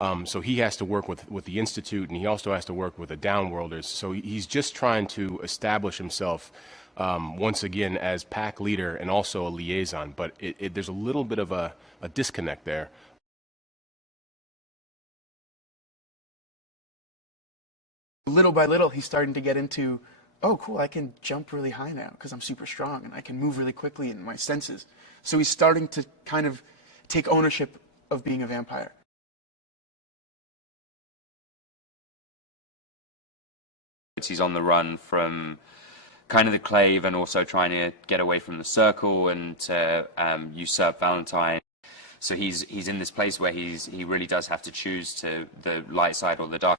So he has to work with the Institute, and he also has to work with the Downworlders. So he's just trying to establish himself once again as pack leader and also a liaison. But there's a little bit of a disconnect there. Little by little, he's starting to get into, oh, cool, I can jump really high now because I'm super strong and I can move really quickly in my senses. So he's starting to kind of take ownership of being a vampire. He's on the run from kind of the Clave and also trying to get away from the Circle and to usurp Valentine. So he's in this place where he really does have to choose to the light side or the dark.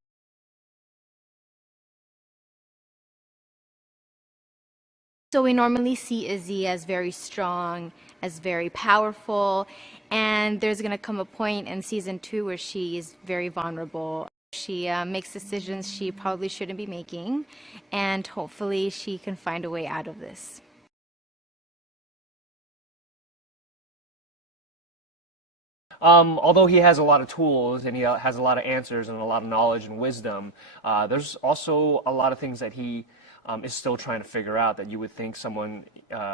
So we normally see Izzy as very strong, as very powerful, and there's going to come a point in season 2 where she is very vulnerable. She makes decisions she probably shouldn't be making, and hopefully she can find a way out of this. Although he has a lot of tools and he has a lot of answers and a lot of knowledge and wisdom, there's also a lot of things that he is still trying to figure out that you would think someone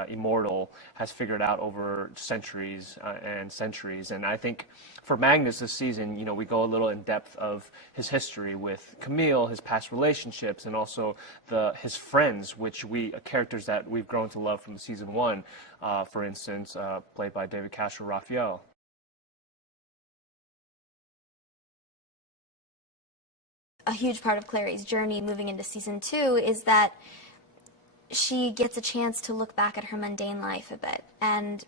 immortal has figured out over centuries and centuries. And I think for Magnus this season, you know, we go a little in depth of his history with Camille, his past relationships, and also his friends, which characters that we've grown to love from season 1, for instance, played by David Castro Raphael. A huge part of Clary's journey moving into season 2 is that she gets a chance to look back at her mundane life a bit. And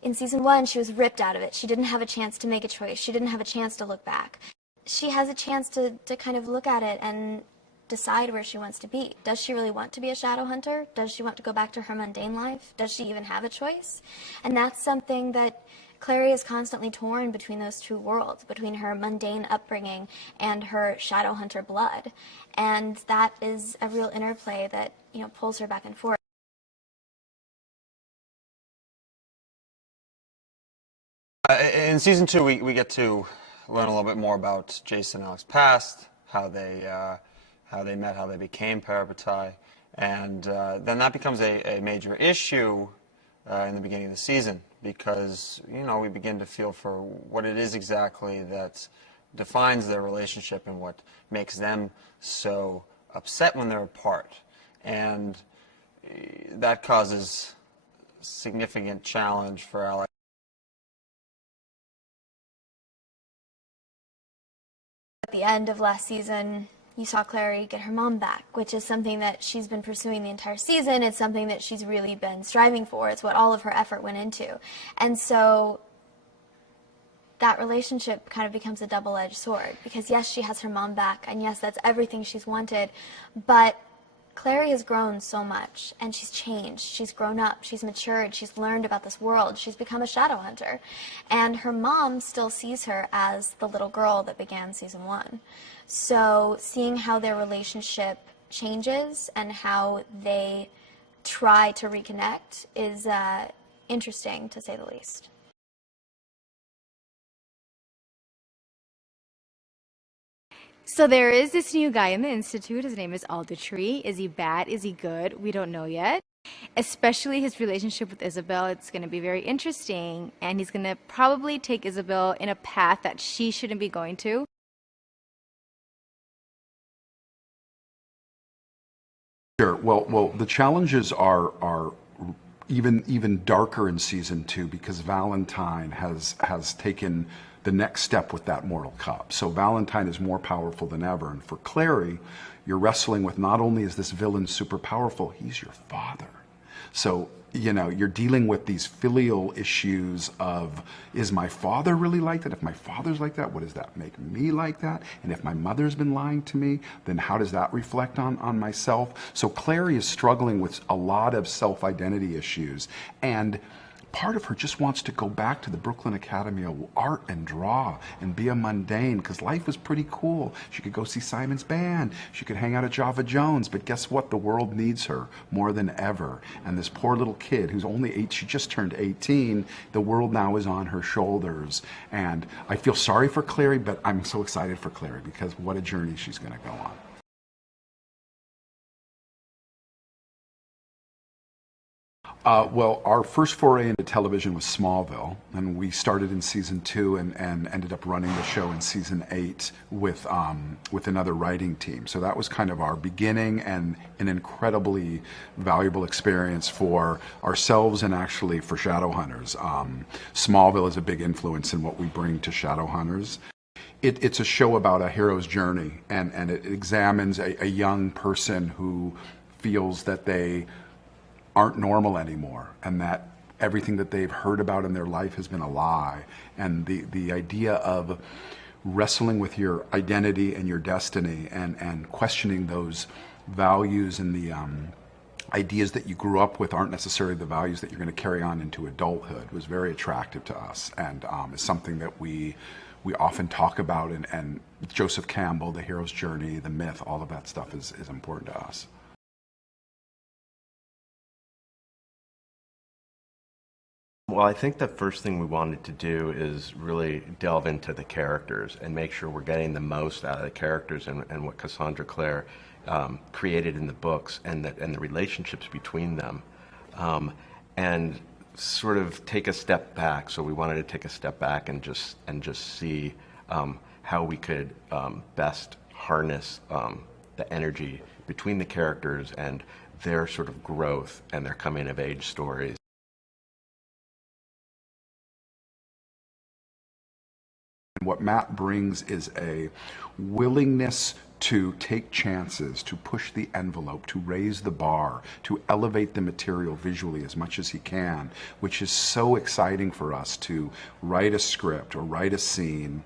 in season 1, she was ripped out of it. She didn't have a chance to make a choice. She didn't have a chance to look back. She has a chance to kind of look at it and decide where she wants to be. Does she really want to be a Shadowhunter? Does she want to go back to her mundane life? Does she even have a choice? And that's something that Clary is constantly torn between those two worlds, between her mundane upbringing and her Shadowhunter blood. And that is a real interplay that, you know, pulls her back and forth. In season 2, we get to learn a little bit more about Jason and Alex's past, how they met, how they became Parabatai, and then that becomes a major issue in the beginning of the season, because, you know, we begin to feel for what it is exactly that defines their relationship and what makes them so upset when they're apart. And that causes significant challenge for Alex. At the end of last season, you saw Clary get her mom back, which is something that she's been pursuing the entire season. It's something that she's really been striving for. It's what all of her effort went into. And so that relationship kind of becomes a double-edged sword, because yes, she has her mom back, and yes, that's everything she's wanted, but Clary has grown so much, and she's changed. She's grown up, she's matured, she's learned about this world, she's become a Shadowhunter. And her mom still sees her as the little girl that began season 1. So seeing how their relationship changes and how they try to reconnect is interesting, to say the least. So there is this new guy in the Institute. His name is Aldertree. Is he bad? Is he good? We don't know yet. Especially his relationship with Isabel. It's going to be very interesting. And he's going to probably take Isabel in a path that she shouldn't be going to. Sure. Well, the challenges are even darker in season 2, because Valentine has taken the next step with that mortal cup. So Valentine is more powerful than ever. And for Clary, you're wrestling with, not only is this villain super powerful, he's your father. So, you know, you're dealing with these filial issues of, is my father really like that? If my father's like that, what does that make me like that? And if my mother's been lying to me, then how does that reflect on myself? So Clary is struggling with a lot of self-identity issues. And part of her just wants to go back to the Brooklyn Academy of Art and draw and be a mundane, because life was pretty cool. She could go see Simon's band. She could hang out at Java Jones. But guess what? The world needs her more than ever. And this poor little kid who's only 8, she just turned 18, the world now is on her shoulders. And I feel sorry for Clary, but I'm so excited for Clary because what a journey she's going to go on. Well, our first foray into television was Smallville, and we started in season 2 and ended up running the show in season 8 with another writing team. So that was kind of our beginning and an incredibly valuable experience for ourselves and actually for Shadowhunters. Smallville is a big influence in what we bring to Shadowhunters. It's a show about a hero's journey, and it examines a young person who feels that they aren't normal anymore, and that everything that they've heard about in their life has been a lie. And the idea of wrestling with your identity and your destiny and questioning those values and the ideas that you grew up with aren't necessarily the values that you're going to carry on into adulthood was very attractive to us, and is something that we often talk about, and Joseph Campbell, the hero's journey, the myth, all of that stuff is important to us. Well, I think the first thing we wanted to do is really delve into the characters and make sure we're getting the most out of the characters and what Cassandra Clare created in the books, and the relationships between them, and sort of take a step back. So we wanted to take a step back and just see how we could best harness the energy between the characters and their sort of growth and their coming of age stories. What Matt brings is a willingness to take chances, to push the envelope, to raise the bar, to elevate the material visually as much as he can, which is so exciting for us to write a script or write a scene.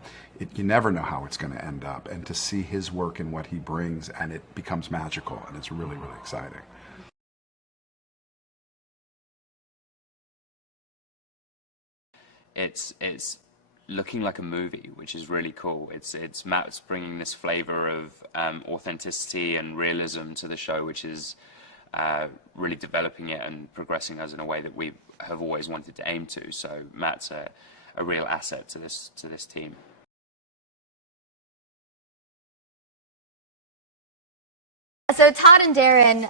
You never know how it's going to end up, and to see his work and what he brings, and it becomes magical, and it's really, really exciting. It's looking like a movie, which is really cool. It's Matt's bringing this flavor of authenticity and realism to the show, which is really developing it and progressing us in a way that we have always wanted to aim to. So Matt's a real asset to this team. So Todd and Darren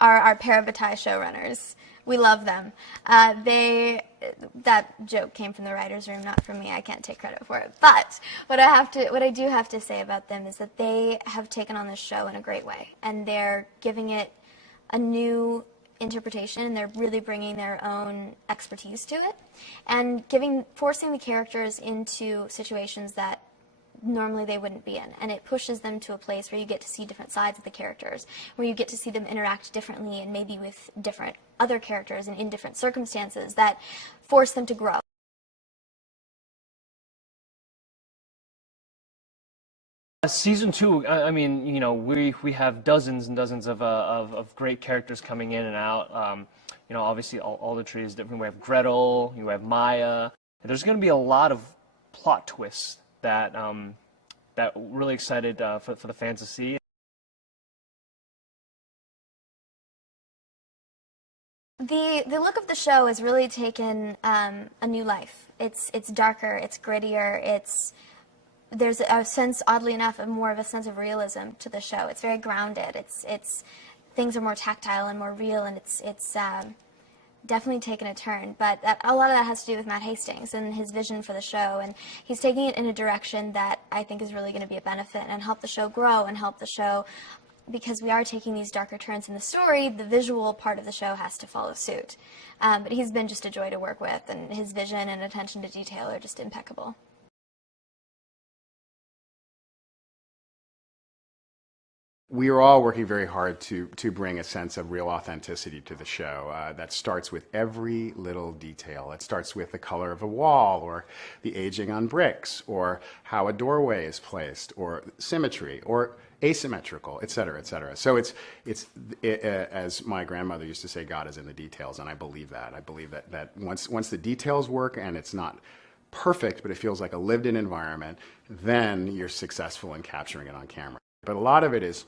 are our Parabatai showrunners. We love them. That joke came from the writer's room, not from me. I can't take credit for it. But what I do have to say about them is that they have taken on this show in a great way, and they're giving it a new interpretation, and they're really bringing their own expertise to it, and forcing the characters into situations that normally they wouldn't be in, and it pushes them to a place where you get to see different sides of the characters, where you get to see them interact differently and maybe with different other characters and in different circumstances that force them to grow. Season 2, I mean, you know, we have dozens and dozens of great characters coming in and out. You know, obviously all the tree is different. We have Gretel, you have Maya. There's going to be a lot of plot twists that that really excited for the fans to see. The look of the show has really taken a new life. It's darker, it's grittier, there's a sense, oddly enough, more of a sense of realism to the show. It's very grounded. It's things are more tactile and more real, and it's definitely taken a turn, but a lot of that has to do with Matt Hastings and his vision for the show, and he's taking it in a direction that I think is really going to be a benefit and help the show grow and help the show, because we are taking these darker turns in the story. The visual part of the show has to follow suit, but he's been just a joy to work with, and his vision and attention to detail are just impeccable. We are all working very hard to bring a sense of real authenticity to the show. That starts with every little detail. It starts with the color of a wall, or the aging on bricks, or how a doorway is placed, or symmetry, or asymmetrical, et cetera, et cetera. So as my grandmother used to say, God is in the details, and I believe that. I believe that once the details work and it's not perfect, but it feels like a lived-in environment, then you're successful in capturing it on camera. But a lot of it is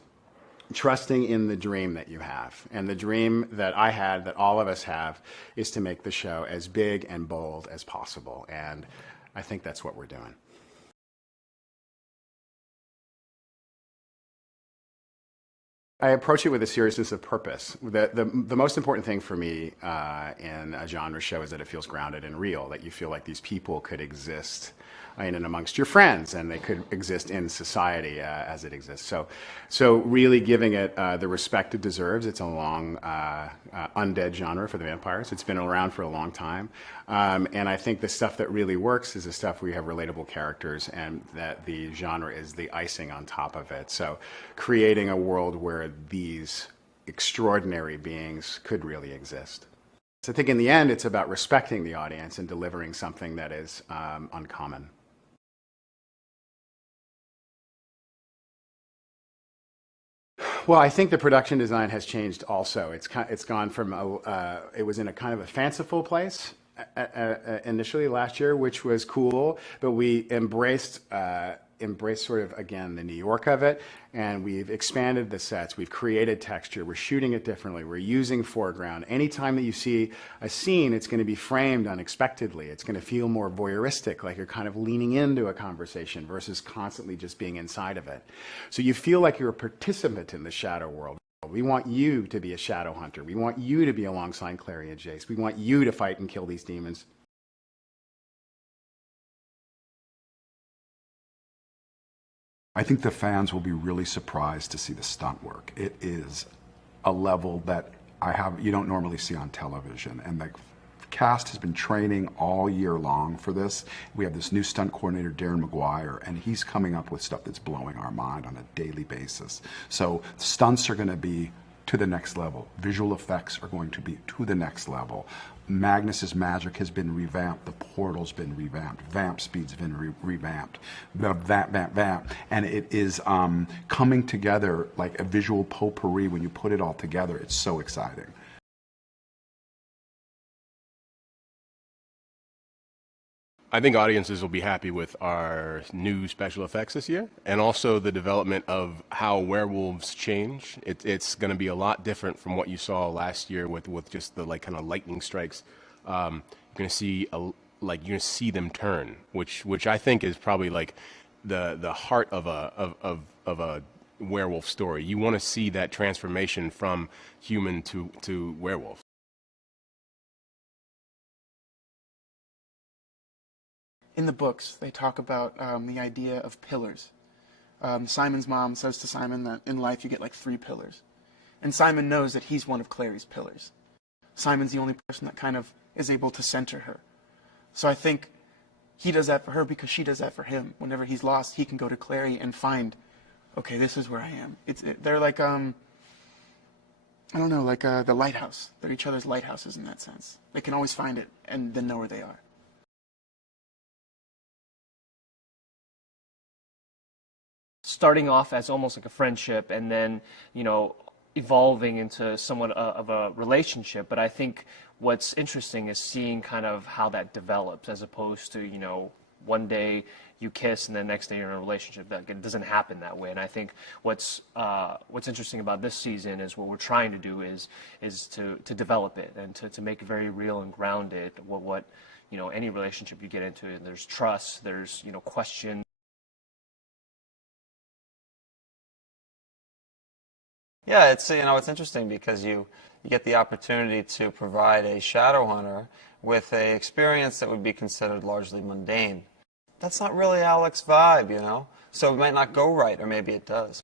trusting in the dream that you have. And the dream that I had, that all of us have, is to make the show as big and bold as possible. And I think that's what we're doing. I approach it with a seriousness of purpose. The most important thing for me in a genre show is that it feels grounded and real, that you feel like these people could exist in and amongst your friends, and they could exist in society as it exists. So really giving it the respect it deserves. It's a long, undead genre for the vampires. It's been around for a long time. And I think the stuff that really works is the stuff where you have relatable characters, and that the genre is the icing on top of it. So creating a world where these extraordinary beings could really exist. So I think in the end, it's about respecting the audience and delivering something that is uncommon. Well, I think the production design has changed also. It's gone from it was in a kind of a fanciful place initially last year, which was cool, but we embraced sort of, again, the New York of it, and we've expanded the sets, we've created texture, we're shooting it differently, we're using foreground. Anytime that you see a scene, it's going to be framed unexpectedly. It's going to feel more voyeuristic, like you're kind of leaning into a conversation versus constantly just being inside of it. So you feel like you're a participant in the shadow world. We want you to be a shadow hunter. We want you to be alongside Clary and Jace. We want you to fight and kill these demons. I think the fans will be really surprised to see the stunt work. It is a level that you don't normally see on television, and the cast has been training all year long for this. We have this new stunt coordinator, Darren McGuire, and he's coming up with stuff that's blowing our mind on a daily basis. So stunts are going to be to the next level. Visual effects are going to be to the next level. Magnus's magic has been revamped. The portal's been revamped. Vamp speed's been revamped. Vamp. And it is coming together like a visual potpourri. When you put it all together, it's so exciting. I think audiences will be happy with our new special effects this year, and also the development of how werewolves change. It's going to be a lot different from what you saw last year with just the kind of lightning strikes. You're going to see you're going to see them turn, which I think is probably like the heart of a werewolf story. You want to see that transformation from human to werewolf. In the books, they talk about the idea of pillars. Simon's mom says to Simon that in life you get like 3 pillars. And Simon knows that he's one of Clary's pillars. Simon's the only person that kind of is able to center her. So I think he does that for her because she does that for him. Whenever he's lost, he can go to Clary and find, okay, this is where I am. They're like, I don't know, like the lighthouse. They're each other's lighthouses in that sense. They can always find it and then know where they are. Starting off as almost like a friendship, and then, you know, evolving into somewhat of a relationship. But I think what's interesting is seeing kind of how that develops, as opposed to, you know, one day you kiss and the next day you're in a relationship. That it doesn't happen that way. And I think what's interesting about this season is what we're trying to do is to develop it and to make it very real and grounded. What you know, any relationship you get into, there's trust, there's, you know, questions. Yeah, it's interesting because you get the opportunity to provide a shadow hunter with a experience that would be considered largely mundane. That's not really Alex's vibe, you know? So it might not go right, or maybe it does.